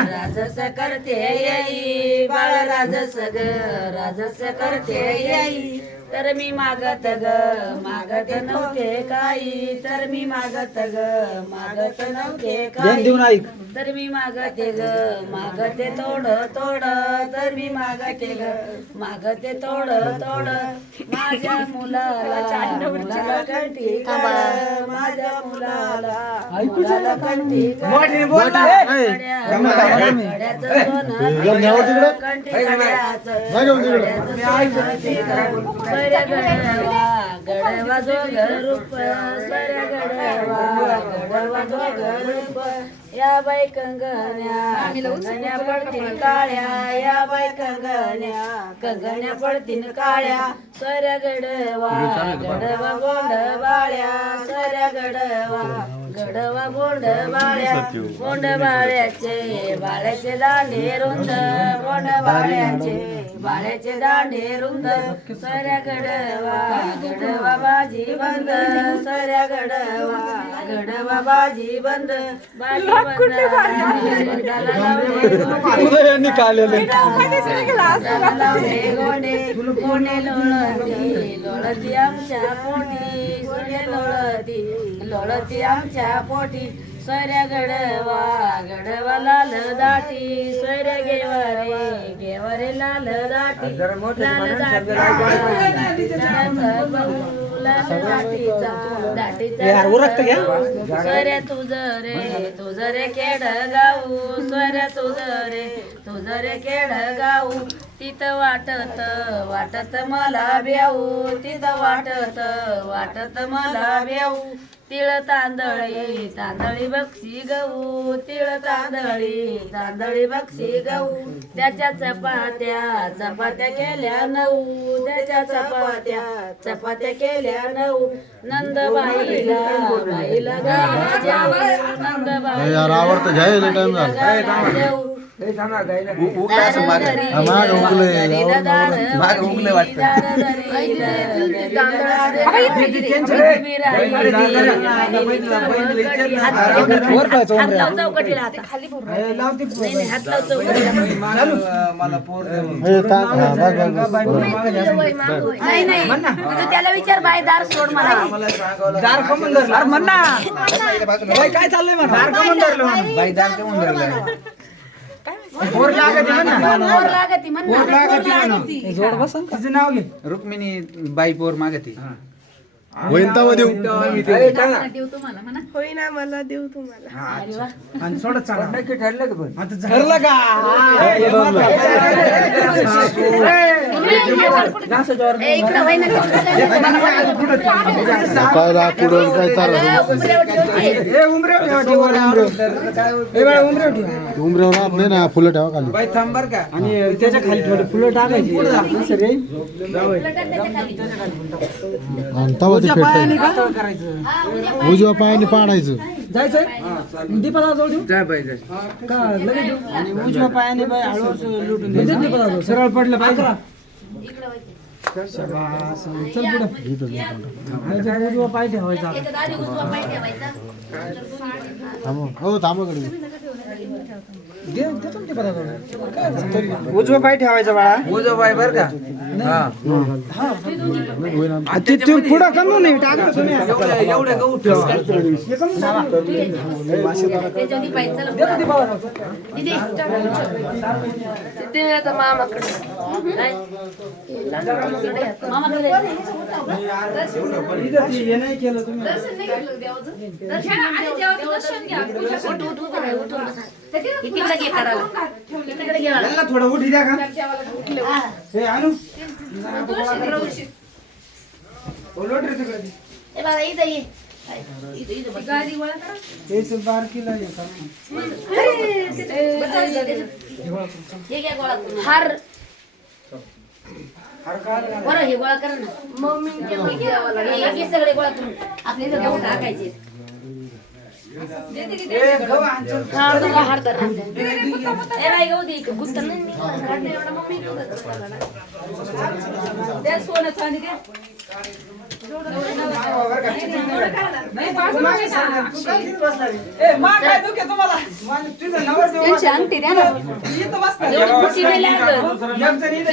राजस करते येई बाळ राजस ग राजस करते येई तर मी मागत नव्हते काही तर मी मागत नव्हते काही तर मी मागते ग मागते तोड तर मी मागते ग मागते तोड माझ्या मुलाला कंठी काढ माझ्या मुलाला कंठी गडवा जोगर रूप सऱ्या गडवा या बाई कंगण्या पडतीन काळ्या या बाई कंगण्या पडतीन काळ्या सऱ्या गडवा गोंड बाळ्या सऱ्या गडवा गोंड बाळ्याचे दांडे रुंद गोंड बाळ्याचे दांडे रुंद सऱ्या गडवा बाजी बंद सऱ्या गडवा बाजी बंद लोळती आमच्या पोटी लोळती आमच्या पोटी सऱ्या गडवा लाल दाटी सऱ्या गेवरे लाल दाटी सऱ्या तुझ रे केड गाऊ सऱ्या तुझ रे केड गाऊ तिथं वाटत मला ब्याऊ तिथं वाटत मला ब्याऊ तिळ तांदळी बक्षी गहू तिळ तांदळी बक्षी गहू त्याच्या चपात्या केल्या 9 त्याच्या चपात्या केल्या 9 नंदबाईला नंदबाई आवडतं घ्यायला टाइम झाला त्याला विचार बाई दार सोड मला दार कमून धरला म्हणा काय चाललंय म्हणा बाई दार कमून धरला पोर लागती जोड बसन तिचं नाव घे रुक्मिणी बाई पोर मागती होईन तवा देऊ तुम्हाला म्हणा होईना मला देऊ तुम्हाला आणि सोडत चाललं की ठरलं का पण आता ठरलं का काय लाकडून काय उमरेवर नाही ना फुलं ठेवा खाली बाई थांब बर का आणि त्याच्या खाली थोडी फुलं टाकायची उजव्या पायाने पाडायचं जायचं दीपाला देऊ जाय बाई का लगेच देऊ आणि उजव्या पायाने बाई हळूहळू लुटून द्यायचं दीपाला सरळ पडलं पाहिजे चल पुढं उजवा पाय ठेवायचा उजवा पाय ठेवायचा बाळा उजवा पाय बर का पुढं कमी नाही टाका एवढे गहू केलं तुम्ही थोडं उठी द्या का हे आणू हार बरं हे गोळा करा ना मम्मी सगळे गोळा करून आपल्याला गहू टाकायचे हार तर गहू दे गुंतन नाही सोनं चांदी अंगठी द्या ना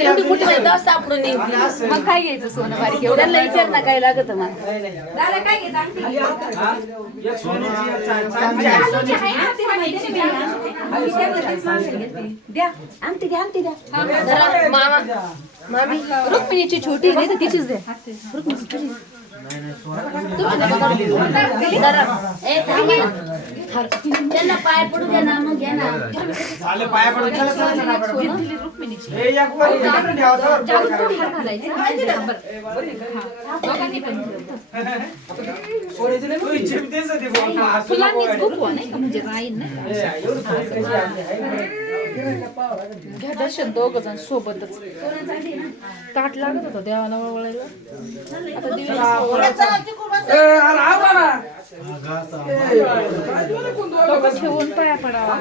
एवढी मोठी तेव्हा सापडून येईल मग काय घ्यायचं सोनं बारीक एवढ्याला विचार ना काय लागत मग दादा काय घ्यायचं अंगठी द्या अंगठी द्या अंगठी द्या मामा मामी रुक्मिणीची छोटी नाही तर तिचीच द्या रुक्मिणीची छोटी त्यांना पाय पडू द्या ना मग घ्या ना पाया पडून म्हणजे राहील घ्या दर्शन दोघ जण सोबतच ताट लागत होतं देवाला वळवायला ठेवून पाया पडावा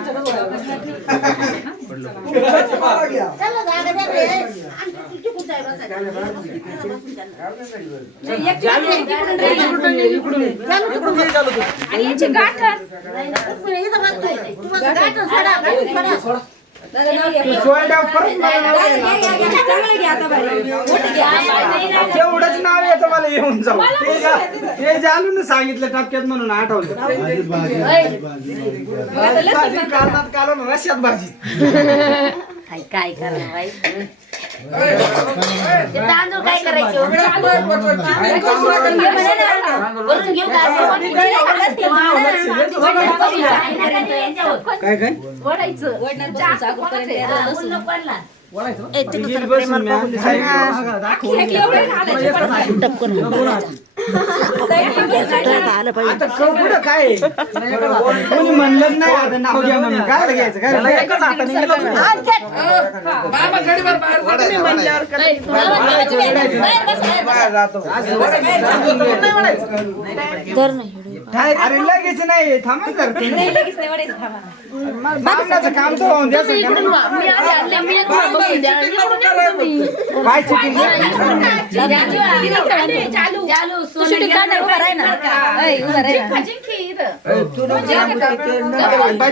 तेवढंच नाव येतं मला येऊन जाऊ ते जालून सांगितलं टपक्यात म्हणून आठवलं कालवण रश्यात भाजी काय करा बाई तांदूळ काय करायचं वरून घेऊ काय काय वडायचं पडला आता पुढं काय कोणी म्हणलं नाही आता नाव घ्या म्हणून काय घ्यायचं काय अरे लगेच नाही थांबा तर काम तर होऊन द्यायचं काय चिटिंग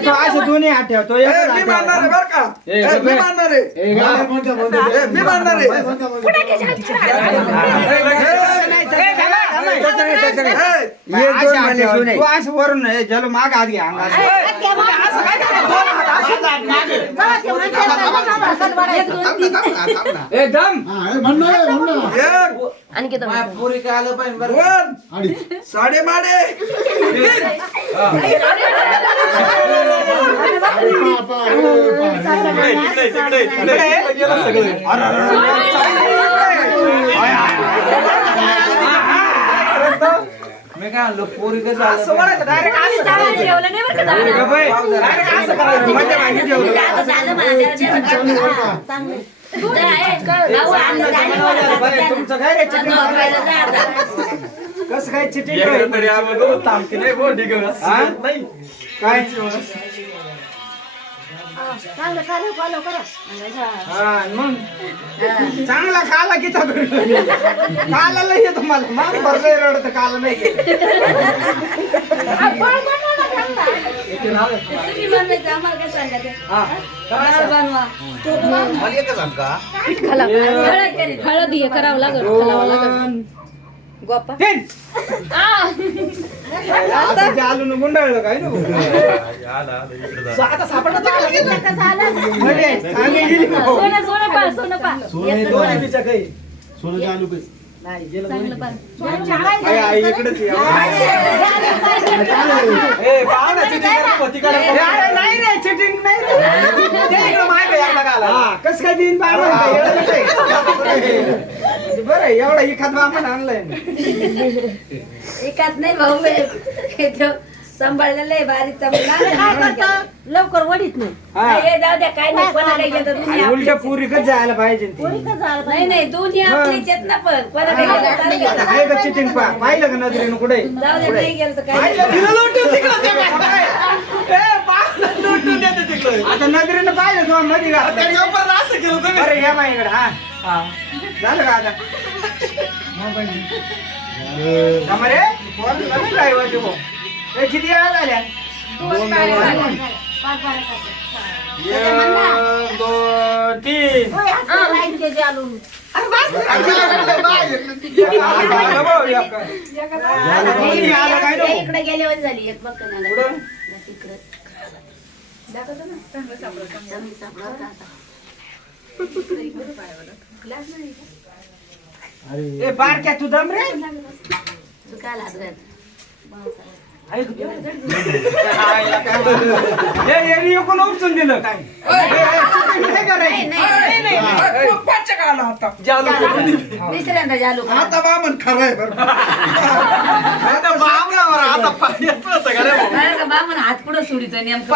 असे दोन्ही हात ठेवतो वरून जलो माग हात घ्या एकदम आणखी पुरी काय आलं पाहिजे साडे माडे मी काय आणलं पोरी कसं तुमचं काय कसं काय चिटिंग काय मग चांगला खाला की काला येतो मला मान भरलंय रडत काला नाही हळद हे करावं लागल गोपा आलू गुंडाळलं काय ना आता सापडलं कस काय दिन बरं एवढा एखाद बामण आणलाय एकाच नाही भाऊ सांभाळलेलं आहे बारीक लवकर वडीत नाही जाऊ द्या काय नाही कोणा काही घेतात उलट्या पुरीकच जायला पाहिजे नाही नाही दोन्ही आपलीच आहेत ना पण कोणा काही चिटिंग पाहिलं का नजरेनं कुठे जाऊ दे नाही गेलं तर काय आता नजरेनं पाहिलं तुम्हाला मध्ये अरे या माझ्याकडे हा झालं का आता रे कोण काय वाटते भाऊ ए किती वेळा झाल्या 2 पाऱ्या झाल्या. 1 2 3 इकडे गेल्यावर झाली एक बघ ना तिकडे ए बारक्या तू दम रे तू काय लागत कोण उपसून दिलं काय विसऱ्यांदा जालू आता बामन खरंय बरं बामन हात पुढं सोडितो नेमकं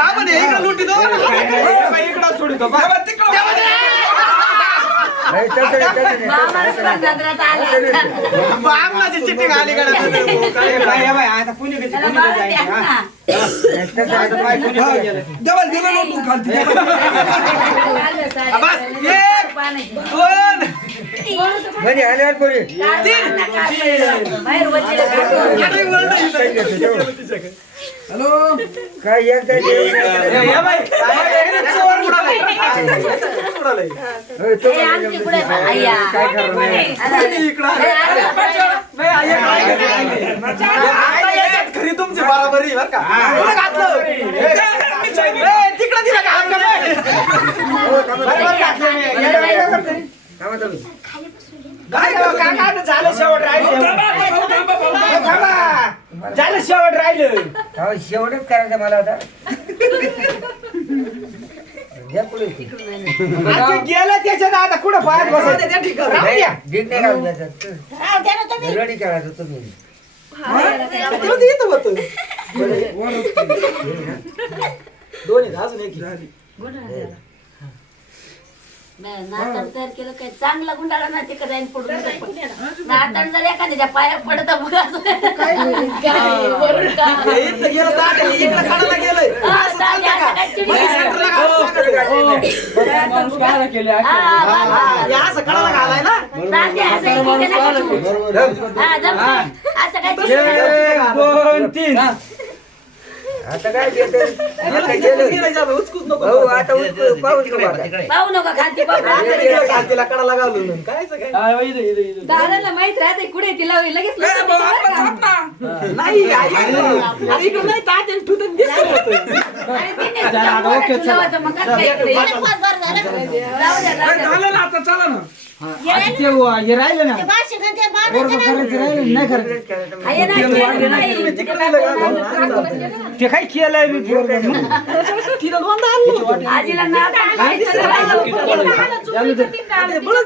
इकडं सोडितो बामनाची चिटिंग आली आता कुणी डबल दिलं नोटून खालती हॅलो काय खरी तुमची बराबरी बर का तिकडं दिला का झालं शेवट राहिलं झालं शेवट राहिलं शेवटच करायचं मला आता गेलं त्याच्यात आता कुठं पाहत बसायचं रेडी करायचं तुम्ही दोन्ही अजून एक नाताड तयार केलं काय चांगला गुंडाळा ना तिकडे जाईन पडून नाताड जर एखाद्याच्या पाया पडत असं काय 2 3 आता काय आता पाहू नका खालती तिला कडाला घालून काय दादाला माहित राहते कुठे तिला लगेच नाही इकडे नाही तात्याने ठुतून दिसत होतं झालं ना आता चला ना हे राहिलं ना नाही ते काय केलंय मी आजीला बरं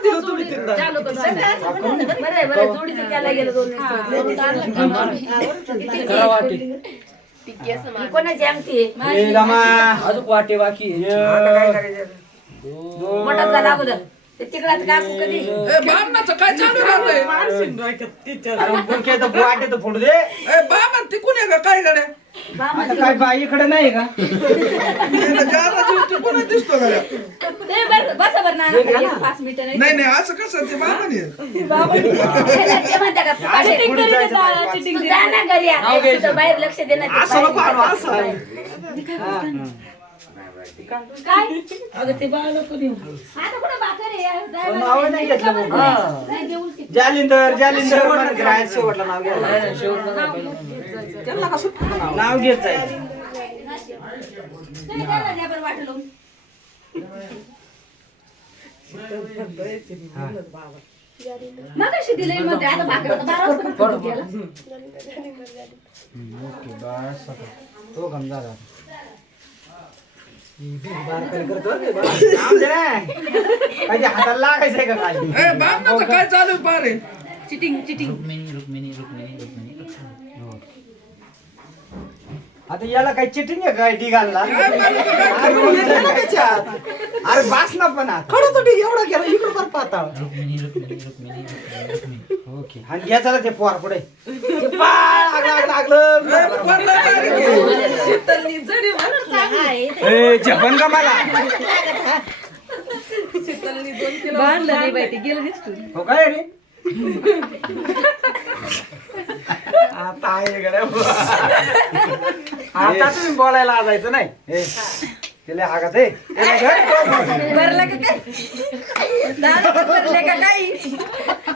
जोडीचं त्याला गेलं 2 कोणाची आमची अजून वाटे बाकी मोठा झाला अगोदर ते तिकडे काकू कधी बामनाचं काय चालू राहतंय वाटे तर फोडू दे बामन तिकून आहे का काय गड्या आता काय बाईकडे नाही का तिकून दिसतो गड्या बसा बरं ना 5 मिनिटं नाही नाही असं कसं ते बामन आहे ते म्हणता का चिटिंग करीत येतात, चिटिंग तू जा ना घरी आता. तुझं बाहेर लक्ष दे ना ते बाहेर. काय अगं ते बाळ नको देऊ. आता कुठे भाकर आहे नाव नाही घेतलं मग. नाही देऊ ती. जालिंदर म्हणत राहायचं शेवटला नाव घ्या नाव घेत जाईल तुम्ही त्याला द्या बरं वाटलं मग कशी दिली मग आता भाकर 12 वाजता फोटो केला तो गमजा हाताला लागायचंय का काय बामनाचं काय चालू पारे चिटिंग आता याला काय चिटिंग आहे काय ढिगाला अरे बास ना पण खरं तर एवढा केला इकडं कर पाहता ओके आणि घ्या चला ते पोर पुढे जपन का मला बांधलं नाही बाई ते गेलं दिसतो हो काय रे आता आहे गड्या. आता तुम्ही बोलायला जायचं नाही. तिला हागत आहे. भरलं का काय? दादा भरले का काही?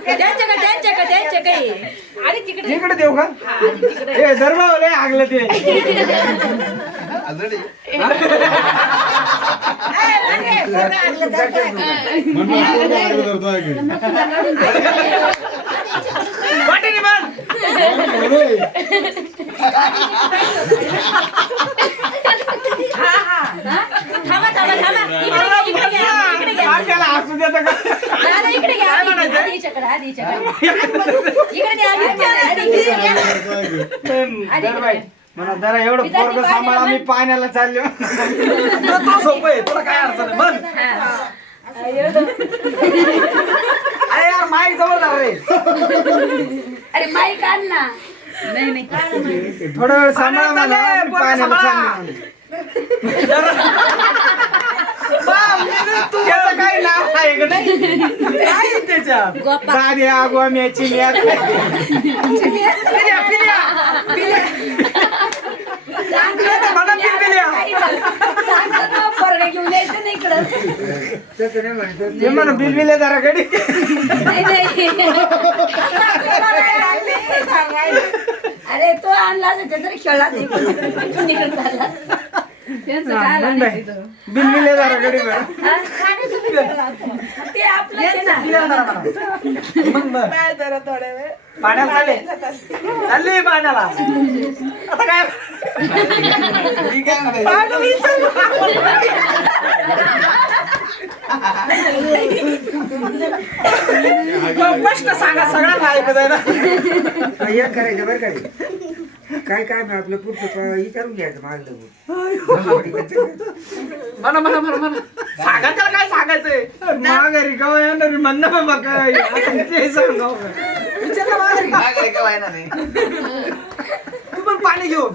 त्यांच्या का काही? आणि तिकडे इकडे देऊ का? ए दरबावले हागलं ते. वाटेनी मान. थांबा. इकडे घ्या. त्याला हसू देतं का? दादा इकडे घ्या. आधी हिच्याकडे. इकडे द्या. दरबाई म्हणा जरा एवढं पोरगं सांभाळा, मी पाण्याला चाललो. तो सोपं आहे, तुला काय अडचण आहे म्हण. अरे यार माईक जवळ जा रे. अरे माईक आण ना. नाही थोडं वेळ सांभाळा मला, मी पाण्याला चाललो. त्याचं काही नाव आहे का नाही? काय आहे त्याच्यात? दाद्या गोम्या चिल्या घेऊन यायचं नाही इकडं. ते म्हणा बिलबिले जरा गडी. अरे तो आणला तरी खेळला बिलबिले जरा गडी ते आपलं पाण्याला चालले पाण्याला. आता काय प्रश्न सांगा, सगळ्यांना ऐकत आहे ना. एक करायचं बरं काय काय मी आपलं पुढचं विचारून घ्यायचं मागलं. म्हणा सांगा त्याला काय सांगायचंय. माघारी गाव येणार म्हणणं मग काय ते सांगा. विचारलं माघारी गाव येणार नाही. तू पण पाणी घेऊन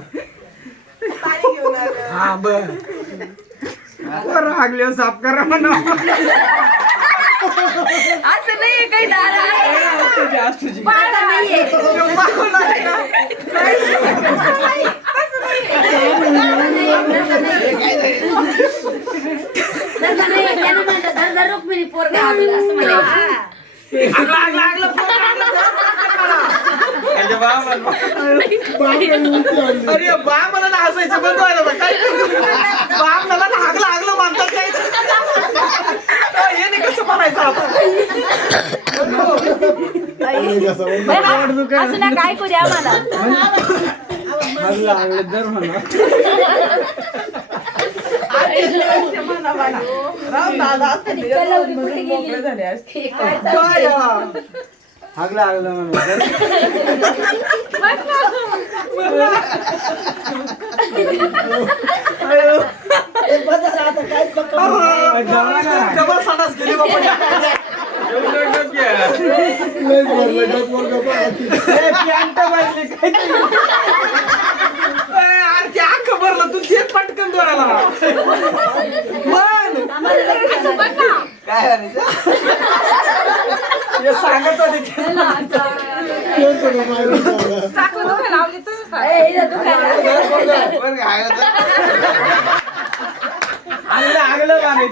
हा बरं हागले साफ करा म्हणा. असं नाही काही दादा. रुक्मिणी पोरगा आणला असं म्हणायचं. अरे बा मला ना हसायचं बंद व्हायला काय बाप मला हागलं मानतात काय. हे नाही कसं म्हणायचं आपण. असं ना काय करू आम्हाला. दर म्हणा हागला म्हणून डबल संडास गेली बाबा. अख्खं भरलं तू शेत पटकन दोराला काय सांगत होते. आगलं काय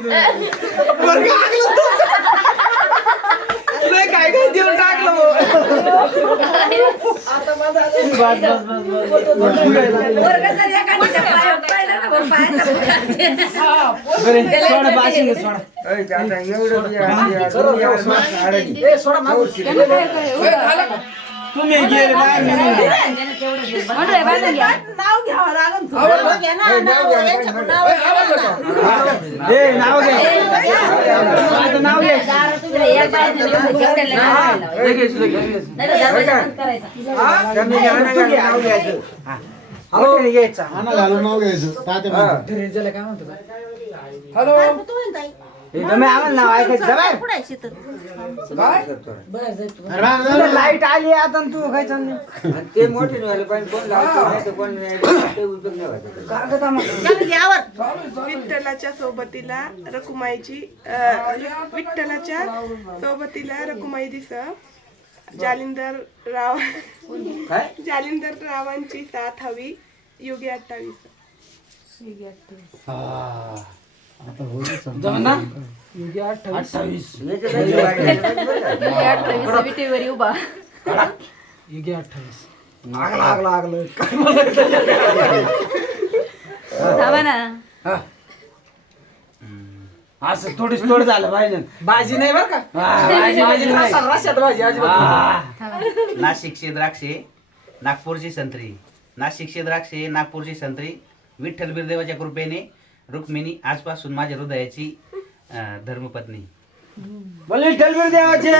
काय देऊन टाकलं. तुम्ही गेले नाव घ्यायचं. हॅलो आम्हाला नाव ऐकायचं. लाईट आली आता तू काय चालली. ते मोठे नाही पण कोण लावतो नाही तर कोण ते उपयोग नाही व्हायचं. विठ्ठलाच्या सोबतीला रकुमाईची विठ्ठलाच्या सोबतीला रकुमाई दिस जालिंदर राव काय जालिंदर रावांची साथ हवी युगी 28. जाऊ ना 28 विटेवर उभा युगे 28 लागलं थांबा ना असं थोडीच थोडं झालं पाहिजे भाजी नाही बरं का भाजी नाही रस्त्यात भाजी अजिबात नाशिकची द्राक्षे नागपूरची संत्री, नाशिकची द्राक्षे नागपूरची संत्री, विठ्ठल बिरदेवाच्या कृपेने रुक्मिणी आजपासून माझ्या हृदयाची धर्मपत्नी. बोल विठ्ठल बिरदेवाचे